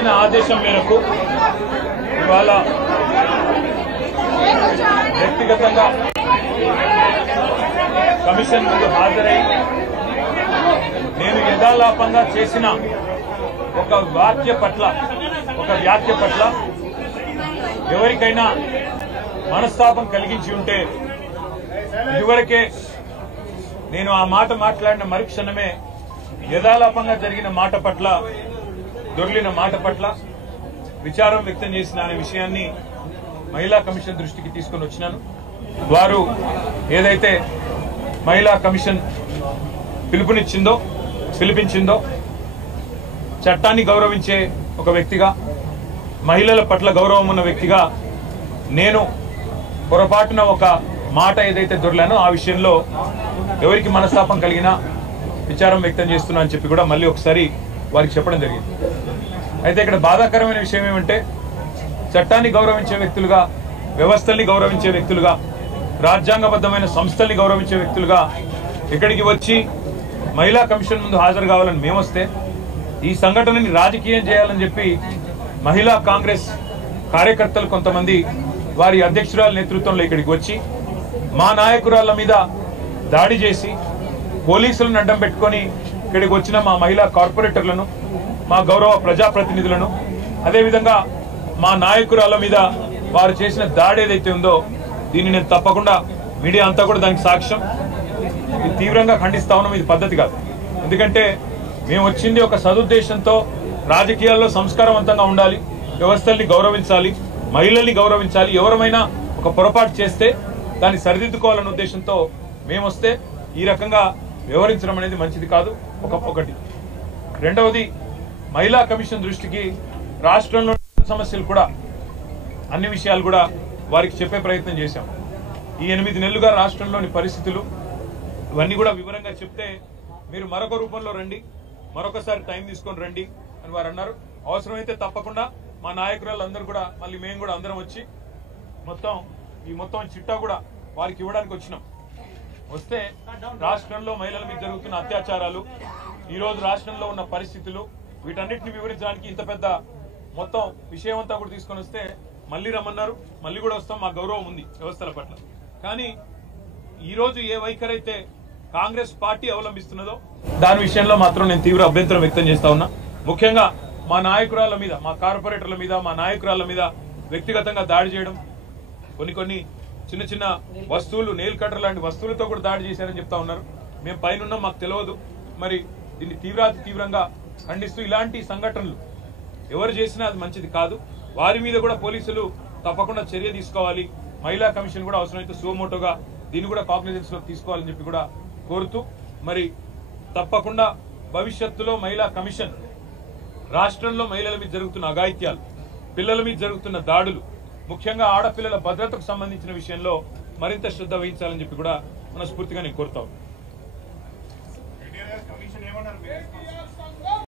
ఇచ్చిన ఆదేశం మేరకు ఇవాళ వ్యక్తిగతంగా కమిషన్ ముందు హాజరై నేను యథాలాపంగా చేసిన ఒక వ్యాఖ్య పట్ల ఎవరికైనా మనస్తాపం కలిగించి ఉంటే ఇదివరకే నేను ఆ మాట మాట్లాడిన మరుక్షణమే యథాలాపంగా జరిగిన మాట పట్ల దొర్లిన మాట పట్ల విచారం వ్యక్తం చేసిన అనే విషయాన్ని మహిళా కమిషన్ దృష్టికి తీసుకుని వచ్చినాను. వారు ఏదైతే మహిళా కమిషన్ పిలిపించిందో చట్టాన్ని గౌరవించే ఒక వ్యక్తిగా, మహిళల పట్ల గౌరవం ఉన్న వ్యక్తిగా నేను పొరపాటున ఒక మాట ఏదైతే దొరలానో ఆ విషయంలో ఎవరికి మనస్తాపం కలిగినా విచారం వ్యక్తం చేస్తున్నా అని చెప్పి కూడా మళ్ళీ ఒకసారి వారికి చెప్పడం జరిగింది. అయితే ఇక్కడ బాధాకరమైన విషయం ఏమంటే చట్టాన్ని గౌరవించే వ్యక్తులుగా, వ్యవస్థల్ని గౌరవించే వ్యక్తులుగా, రాజ్యాంగబద్ధమైన సంస్థల్ని గౌరవించే వ్యక్తులుగా ఇక్కడికి వచ్చి మహిళా కమిషన్ ముందు హాజరు కావాలని మేమొస్తే ఈ సంఘటనని రాజకీయం చేయాలని చెప్పి మహిళా కాంగ్రెస్ కార్యకర్తలు కొంతమంది వారి అధ్యక్షురాల నేతృత్వంలో ఇక్కడికి వచ్చి మా నాయకురాళ్ల మీద దాడి చేసి పోలీసులను అడ్డం పెట్టుకొని ఇక్కడికి వచ్చిన మా మహిళా కార్పొరేటర్లను, మా గౌరవ ప్రజాప్రతినిధులను, అదేవిధంగా మా నాయకురాళ్ల మీద వారు చేసిన దాడి ఏదైతే ఉందో దీన్ని నేను తప్పకుండా మీడియా అంతా కూడా దానికి సాక్ష్యం, ఇది తీవ్రంగా ఖండిస్తా ఉన్నాం. ఇది పద్ధతి కాదు. ఎందుకంటే మేము వచ్చింది ఒక సదుద్దేశంతో రాజకీయాల్లో సంస్కారవంతంగా ఉండాలి, వ్యవస్థల్ని గౌరవించాలి, మహిళల్ని గౌరవించాలి, ఎవరమైనా ఒక పొరపాటు చేస్తే దాన్ని సరిదిద్దుకోవాలన్న ఉద్దేశంతో మేము వస్తే ఈ రకంగా వ్యవహరించడం అనేది మంచిది కాదు. ఒకటి. రెండవది, మహిళా కమిషన్ దృష్టికి రాష్ట్రంలో సమస్యలు కూడా, అన్ని విషయాలు కూడా వారికి చెప్పే ప్రయత్నం చేశాం. ఈ 8 నెలలుగా రాష్ట్రంలోని పరిస్థితులు ఇవన్నీ కూడా వివరంగా చెప్తే మీరు మరొక రూపంలో రండి, మరొకసారి టైం తీసుకొని రండి అని వారు అన్నారు. అవసరమైతే తప్పకుండా మా నాయకురాళ్ళందరూ కూడా మళ్ళీ మేము కూడా అందరం వచ్చి మొత్తం చిట్టా కూడా వారికి ఇవ్వడానికి వచ్చినాం. వస్తే రాష్ట్రంలో మహిళల మీద జరుగుతున్న అత్యాచారాలు, ఈ రోజు రాష్ట్రంలో ఉన్న పరిస్థితులు, వీటన్నిటిని వివరించడానికి ఇంత పెద్ద మొత్తం విషయం అంతా కూడా తీసుకొని వస్తే మళ్ళీ రమ్మన్నారు. మళ్ళీ కూడా వస్తాం, మా గౌరవం ఉంది వ్యవస్థల పట్ల. కానీ ఈ రోజు ఏ వైఖరి అయితే కాంగ్రెస్ పార్టీ అవలంబిస్తున్నదో దాని విషయంలో మాత్రం నేను తీవ్ర అభ్యంతరం వ్యక్తం చేస్తా ఉన్నా. ముఖ్యంగా మా నాయకురాళ్ల మీద, మా కార్పొరేటర్ల మీద, మా నాయకురాళ్ల మీద వ్యక్తిగతంగా దాడి చేయడం, కొన్ని చిన్న చిన్న వస్తువులు, నెయిల్ కటర్ లాంటి వస్తువులతో కూడా దాడి చేశారని చెప్తా ఉన్నారు. మేము పైన మాకు తెలియదు. మరి దీన్ని తీవ్రంగా ఖండిస్తూ ఇలాంటి సంఘటనలు ఎవరు చేసినా అది మంచిది కాదు. వారి మీద కూడా పోలీసులు తప్పకుండా చర్య తీసుకోవాలి. మహిళా కమిషన్ కూడా అవసరమైతే సుమోటోగా దీన్ని కూడా కాగ్నిజెన్స్ లో తీసుకోవాలని చెప్పి కూడా కోరుతూ, మరి తప్పకుండా భవిష్యత్తులో మహిళా కమిషన్ రాష్ట్రంలో మహిళల మీద జరుగుతున్న అఘాయిత్యాలు, పిల్లల మీద జరుగుతున్న దాడులు, ముఖ్యంగా ఆడపిల్లల భద్రతకు సంబంధించిన విషయంలో మరింత శ్రద్ధ వహించాలని చెప్పి కూడా మనస్ఫూర్తిగా నేను కోరుతాను.